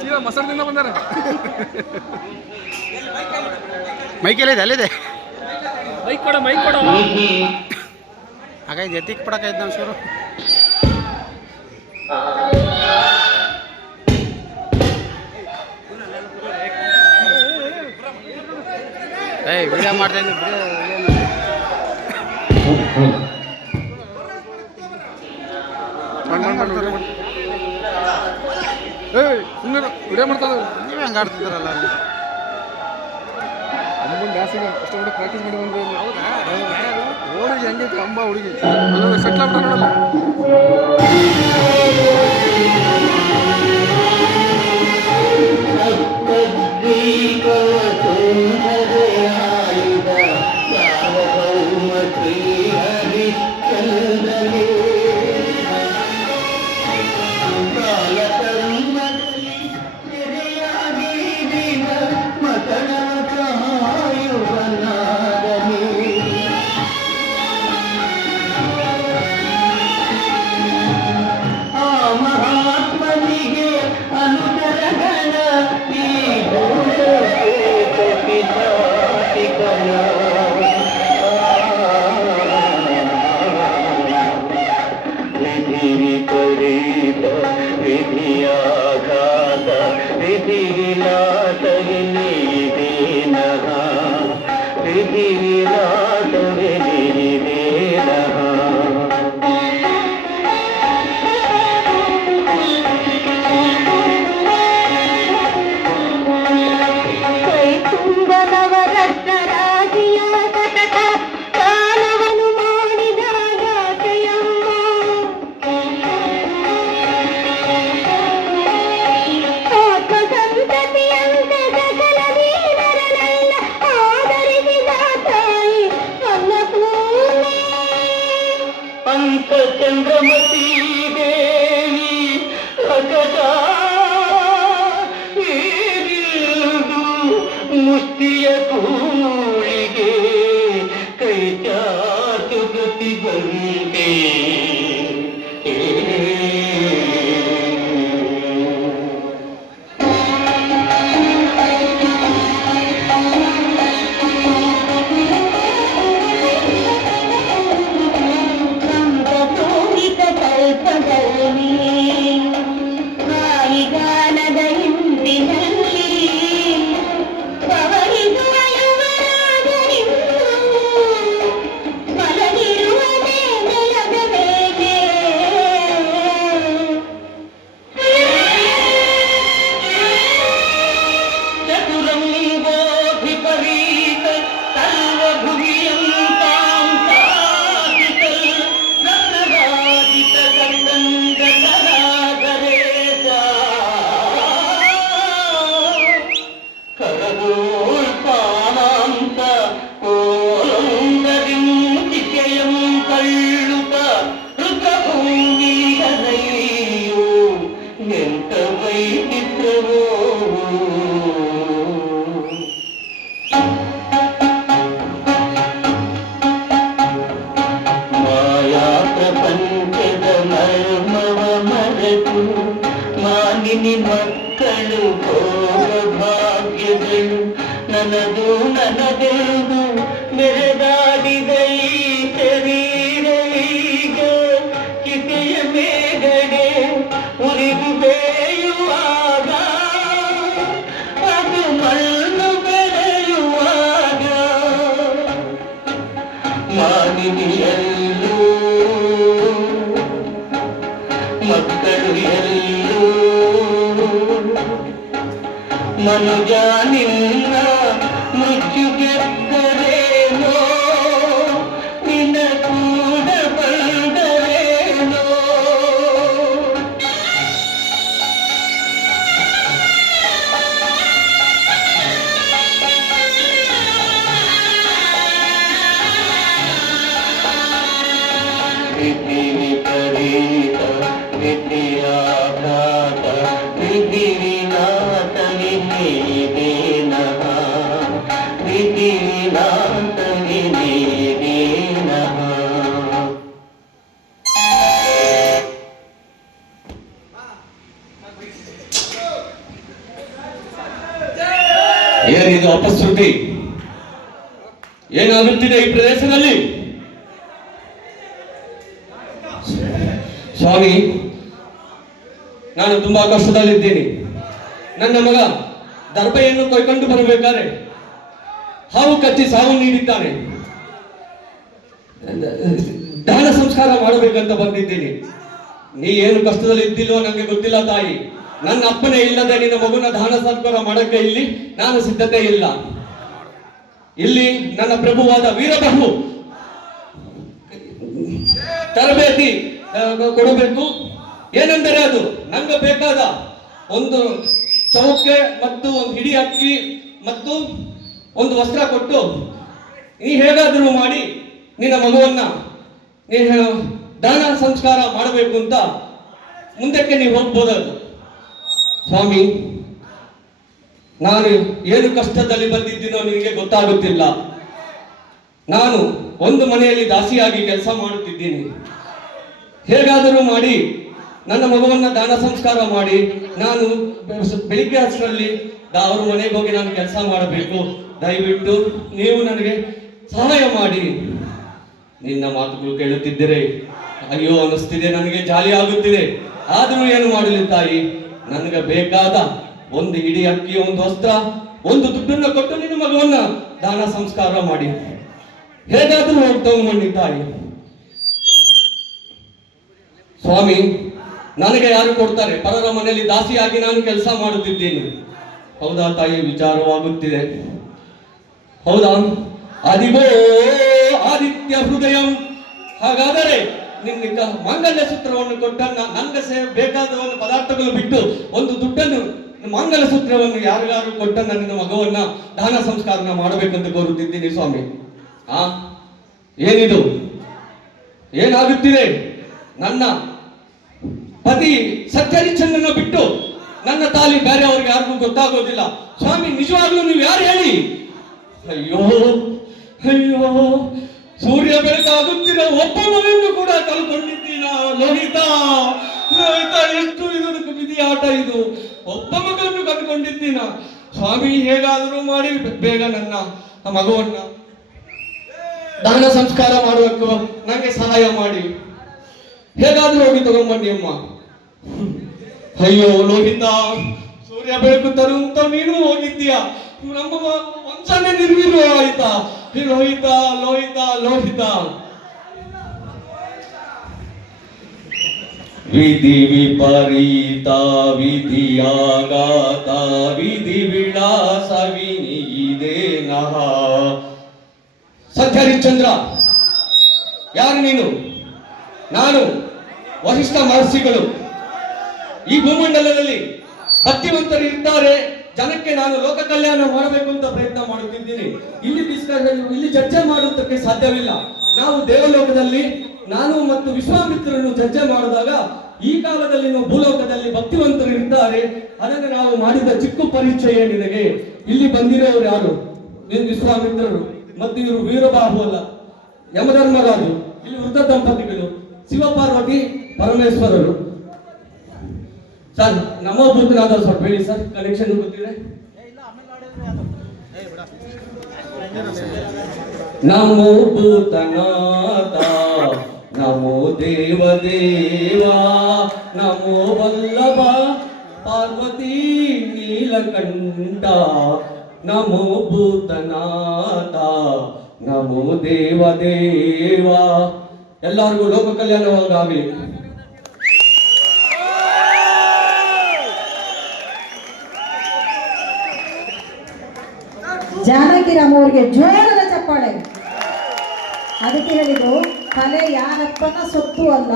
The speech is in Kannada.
ಸೀದಾ ಮಸರದಿಂದ ಬಂದಾರ. ಮೈಕೆಲ್ಲಿದೆ ಅಲ್ಲಿದೆ ಮೈಕ್ ಕೊಡ ಹಾಗಾಯ್ತು ಎತ್ತಿಕ್ ಪಡಕಾಯ್ತು ನಾವು ಶುರು. ಏಯ್ ವಿಡಿಯೋ ಮಾಡ್ತಾ ಇದ್ದೀನಿ ವಿಡಿಯೋ ಮಾಡ್ತಾರೆ. ನೀವೇ ಹಂಗೆ ಆಡ್ತಿದ್ದೀರಲ್ಲ ಅಲ್ಲಿ ಅಮ್ಮನ ಡ್ಯಾನ್ಸಿಗೆ ಅಷ್ಟೊಂದು ಪ್ರಾಕ್ಟೀಸ್ ಮಾಡಿ ಬಂದ್ರೆ ಓಡಿಗೆ ಹೆಂಗೈತಿ ಅಂಬ ಹುಡುಗಿ ಸೆಟ್ಲ್ ಆಗ್ಬಿಟ್ಟ ನೋಡಲ್ಲ. ಚಂದ್ರಮತಿ ದೇವಿ ಮುಷ್ಟಿಯ ಕೂಳಿಗೆ ಕೈ ಚಾಚು ಗತಿ ಬಂದೆ. ಮಾನಿನಿ ಮಕ್ಕಳು ಭಾಗ್ಯಗಳು ನನದು ನನದೆಂದು ಮೆರೆದಾಡಿದ ಈ ಶರೀರ ಈಗ ಕಿಸೆಯ ಮೇಗಡೆ ಉರಿದು ಬೇಯುವಾಗ ಅದು ಮಣ್ಣು ಬೆಳೆಯುವಾಗ ಮಾನಿನಿಯಲ್ಲೂ ಮಕ್ಕಳು ಎಲ್ಲೂ ಮನುಜ ನಿನ್ನ ಮುಚ್ಚು ಗೆದ್ದರೇನೋ ನಿನ್ನ ಕೂಡ ಬಂದರೇನೋ. ವಿಧಿ ವಿಪರೀತ ವಿದ್ಯಾಘಾತ ವಿಧಿ ವಿನಾಶನಿ ನೀನೇ ನಃ ವಿಧಿ ವಿನಾಶನಿ ನೀನೇ ನಃ. ಏನಿದು ಅಪಶ್ರುತಿ? ಏನಾಗುತ್ತಿದೆ ಈ ಪ್ರದೇಶದಲ್ಲಿ? ಸ್ವಾಮಿ, ನಾನು ತುಂಬಾ ಕಷ್ಟದಲ್ಲಿದ್ದೀನಿ. ನನ್ನ ಮಗ ದರ್ಬೆಯನ್ನು ಕೊಯ್ಕೊಂಡು ಬರಬೇಕಾದ್ರೆ ಹಾವು ಕಚ್ಚಿ ಸಾವು ನೀಡಿದ್ದಾನೆ. ದಾನ ಸಂಸ್ಕಾರ ಮಾಡಬೇಕಂತ ಬಂದಿದ್ದೀನಿ. ನೀ ಏನು ಕಷ್ಟದಲ್ಲಿ ಇದ್ದಿಲ್ವೋ ನನಗೆ ಗೊತ್ತಿಲ್ಲ ತಾಯಿ. ನನ್ನ ಅಪ್ಪನೇ ಇಲ್ಲದೆ ನಿನ್ನ ಮಗುನ ದಾನ ಸಂಸ್ಕಾರ ಮಾಡಕ್ಕೆ ಇಲ್ಲಿ ನಾನು ಸಿದ್ಧತೆ ಇಲ್ಲ. ಇಲ್ಲಿ ನನ್ನ ಪ್ರಭುವಾದ ವೀರಬಹು ತರಬೇತಿ ಕೊಡಬೇಕು. ಏನೆಂದರೆ ಅದು ನಂಗೆ ಬೇಕಾದ ಒಂದು ಚೌಕೆ ಮತ್ತು ಒಂದು ಹಿಡಿ ಅಕ್ಕಿ ಮತ್ತು ಒಂದು ವಸ್ತ್ರ ಕೊಟ್ಟು ನೀ ಹೇಗಾದರೂ ಮಾಡಿ ನಿನ್ನ ಮಗುವನ್ನ ನೀನು ದಾನ ಸಂಸ್ಕಾರ ಮಾಡಬೇಕು ಅಂತ ಮುಂದಕ್ಕೆ ನೀವು ಹೋಗ್ಬೋದದು. ಸ್ವಾಮಿ, ನಾನು ಏನು ಕಷ್ಟದಲ್ಲಿ ಬಂದಿದ್ದೀನೋ ನಿನಗೆ ಗೊತ್ತಾಗುತ್ತಿಲ್ಲ. ನಾನು ಒಂದು ಮನೆಯಲ್ಲಿ ದಾಸಿಯಾಗಿ ಕೆಲಸ ಮಾಡುತ್ತಿದ್ದೀನಿ. ಹೇಗಾದರೂ ಮಾಡಿ ನನ್ನ ಮಗುವನ್ನ ದಾನ ಸಂಸ್ಕಾರ ಮಾಡಿ ನಾನು ಬೆಳಿಗ್ಗೆ ಅಷ್ಟರಲ್ಲಿ ಅವ್ರ ಮನೆಗೆ ಹೋಗಿ ನಾನು ಕೆಲಸ ಮಾಡಬೇಕು. ದಯವಿಟ್ಟು ನೀವು ನನಗೆ ಸಹಾಯ ಮಾಡಿ. ನಿನ್ನ ಮಾತುಗಳು ಕೇಳುತ್ತಿದ್ದರೆ ಅಯ್ಯೋ ಅನ್ನಿಸ್ತಿದೆ, ನನಗೆ ಜಾಲಿ ಆಗುತ್ತಿದೆ. ಆದರೂ ಏನು ಮಾಡಲಿ ತಾಯಿ, ನನಗೆ ಬೇಕಾದ ಒಂದು ಹಿಡಿ ಅಕ್ಕಿ, ಒಂದು ವಸ್ತ್ರ, ಒಂದು ದುಡ್ಡನ್ನು ಕೊಟ್ಟು ನಿನ್ನ ಮಗುವನ್ನ ದಾನ ಸಂಸ್ಕಾರ ಮಾಡಿ. ಹೇಗಾದರೂ ಹೋಗಿ ತಗೊಂಡ್ಬನ್ನಿ ತಾಯಿ. ಸ್ವಾಮಿ, ನನಗೆ ಯಾರು ಕೊಡ್ತಾರೆ? ಪರರ ಮನೆಯಲ್ಲಿ ದಾಸಿಯಾಗಿ ನಾನು ಕೆಲಸ ಮಾಡುತ್ತಿದ್ದೀನಿ. ಹೌದಾ ತಾಯಿ? ವಿಚಾರವಾಗುತ್ತಿದೆ. ಹೌದಾ? ಅದಿಗೋ ಆದಿತ್ಯ ಹೃದಯ. ಹಾಗಾದರೆ ನಿನ್ನ ಮಾಂಗಲ್ಯ ಸೂತ್ರವನ್ನು ಕೊಟ್ಟ ನಂಗೆ ಬೇಕಾದ ಒಂದು ಪದಾರ್ಥಗಳು ಬಿಟ್ಟು ಒಂದು ದುಡ್ಡನ್ನು ಮಾಂಗಲ್ಯ ಸೂತ್ರವನ್ನು ಯಾರು ಕೊಟ್ಟ ನನ್ನ ಮಗುವನ್ನ ದಾನ ಸಂಸ್ಕಾರನ ಮಾಡಬೇಕಂತ ಕೋರುತ್ತಿದ್ದೀನಿ ಸ್ವಾಮಿ. ಏನಿದು? ಏನಾಗುತ್ತಿದೆ? ನನ್ನ ಪತಿ ಸತ್ಯರಿಚಂದ್ರನ ಬಿಟ್ಟು ನನ್ನ ತಾಲಿ ಬೇರೆ ಅವ್ರಿಗೆ ಯಾರಿಗೂ ಗೊತ್ತಾಗೋದಿಲ್ಲ. ಸ್ವಾಮಿ, ನಿಜವಾಗ್ಲೂ ನೀವು ಯಾರು ಹೇಳಿ? ಅಯ್ಯೋ ಅಯ್ಯೋ, ಸೂರ್ಯ ಬೆಳಕಾಗುತ್ತಿರೋ ಒಬ್ಬ ಮಗನ್ನು ಕೂಡ ಕಳ್ಕೊಂಡಿದ್ದೀನ. ಲೋಹಿತ ಲೋಹಿತ, ಎಷ್ಟು ಇದಕ್ಕೆ ವಿಧಿ ಆಟ ಇದು. ಒಬ್ಬ ಮಗನ್ನು ಕಳ್ಕೊಂಡಿದ್ದೀನ. ಸ್ವಾಮಿ, ಹೇಗಾದರೂ ಮಾಡಿ ಬೇಗ ನನ್ನ ಮಗುವನ್ನ ದಾನ ಸಂಸ್ಕಾರ ಮಾಡುವಕ್ಕೂ ನಂಗೆ ಸಹಾಯ ಮಾಡಿ. ಹೇಗಾದ್ರೂ ಹೋಗಿ ತಗೊಂಡ್ಬನ್ನಿ ಅಮ್ಮ. ಅಯ್ಯೋ ಲೋಹಿತ, ಸೂರ್ಯ ಬೆಳಕು ತರುವಂತ ನೀನು ಹೋಗಿದ್ದೀಯಾ. ನಮ್ಮ ವಂಶನೇ ನಿರ್ವೀರ್ಯ ಆಯ್ತಾ? ಲೋಹಿತ ಲೋಹಿತ ಲೋಹಿತ. ವಿಧಿ ವಿಪರೀತ ವಿಧಿಯಾಗಾತ ವಿಧಿ ವಿಳಾಸ ವಿನಿಯಿದೆ ನಹ. ಸತ್ಯಹರಿಶ್ಚಂದ್ರ, ಯಾರು ನೀನು? ನಾನು ವರಿಷ್ಠ ಮಹರ್ಷಿಗಳು. ಈ ಭೂಮಂಡಲದಲ್ಲಿ ಭಕ್ತಿವಂತರು ಇರ್ತಾರೆ. ಜನಕ್ಕೆ ನಾನು ಲೋಕ ಕಲ್ಯಾಣ ಮಾಡಬೇಕು ಅಂತ ಪ್ರಯತ್ನ ಮಾಡುತ್ತಿದ್ದೀನಿ. ಇಲ್ಲಿ ಚರ್ಚೆ ಮಾಡುವುದಕ್ಕೆ ಸಾಧ್ಯವಿಲ್ಲ. ನಾವು ದೇವಲೋಕದಲ್ಲಿ ನಾನು ಮತ್ತು ವಿಶ್ವಾಮಿತ್ರರನ್ನು ಚರ್ಚೆ ಮಾಡಿದಾಗ ಈ ಕಾಲದಲ್ಲಿ ಭೂಲೋಕದಲ್ಲಿ ಭಕ್ತಿವಂತರು ಇರ್ತಾರೆ. ಅದನ್ನು ನಾವು ಮಾಡಿದ ಚಿಕ್ಕ ಪರಿಚಯ ನಿನಗೆ. ಇಲ್ಲಿ ಬಂದಿರೋರು ಯಾರು? ವಿಶ್ವಾಮಿತ್ರರು ಮತ್ತು ಇವರು ವೀರಬಾಹು ಅಲ್ಲ, ಯಮಧರ್ಮರಾಜು. ಇಲ್ಲಿ ವೃದ್ಧ ದಂಪತಿಗಳು ಶಿವಪಾರ್ವತಿ ಪರಮೇಶ್ವರರು. ಸರ್, ನಮ್ಮ ಭೂತನಾದ ಸ್ವಲ್ಪ ಹೇಳಿ ಸರ್, ಕನೆಕ್ಷನ್ ಗೊತ್ತಿದೆ? ನಮೋ ಭೂತನಾಥ, ನಮೋ ದೇವ ದೇವ, ನಮೋ ವಲ್ಲಭ ಪಾರ್ವತಿ ನೀಲಕಂಠ. ನಮೋ ಭೂತನಾಥ, ನಮೋ ದೇವ ದೇವ. ಎಲ್ಲರಿಗೂ ಲೋಕ ಕಲ್ಯಾಣವಾಗಲಿ. ಜಾನಕಿರಾಮ್ ಅವರಿಗೆ ಜೋರದ ಚಪ್ಪಾಳೆ. ಅದಕ್ಕೆ ಹೇಳಿದ್ರು, ಕಲೆ ಯಾರಪ್ಪನ ಸೊತ್ತು ಅಲ್ಲ,